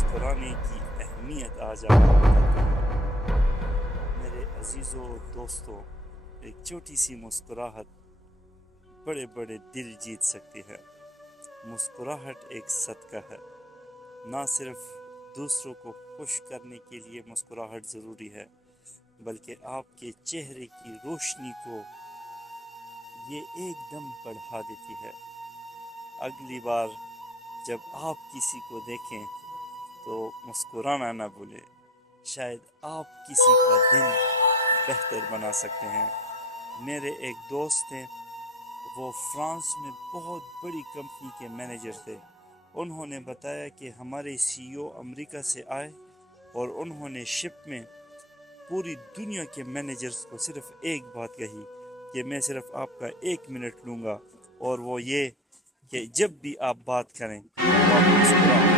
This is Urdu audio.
مسکرانے کی اہمیت آج آپ کو بتاتا ہوں۔ میرے عزیزوں و دوستوں، ایک چھوٹی سی مسکراہٹ بڑے بڑے دل جیت سکتی ہے۔ مسکراہٹ ایک صدقہ ہے۔ نہ صرف دوسروں کو خوش کرنے کے لیے مسکراہٹ ضروری ہے، بلکہ آپ کے چہرے کی روشنی کو یہ ایک دم بڑھا دیتی ہے۔ اگلی بار جب آپ کسی کو دیکھیں تو مسکرانا نہ بھولیں، شاید آپ کسی کا دن بہتر بنا سکتے ہیں۔ میرے ایک دوست ہیں، وہ فرانس میں بہت بڑی کمپنی کے مینیجر تھے۔ انہوں نے بتایا کہ ہمارے سی او امریکہ سے آئے اور انہوں نے شپ میں پوری دنیا کے مینیجرز کو صرف ایک بات کہی کہ میں صرف آپ کا 1 منٹ لوں گا، اور وہ یہ کہ جب بھی آپ بات کریں تو آپ مسکرائیں۔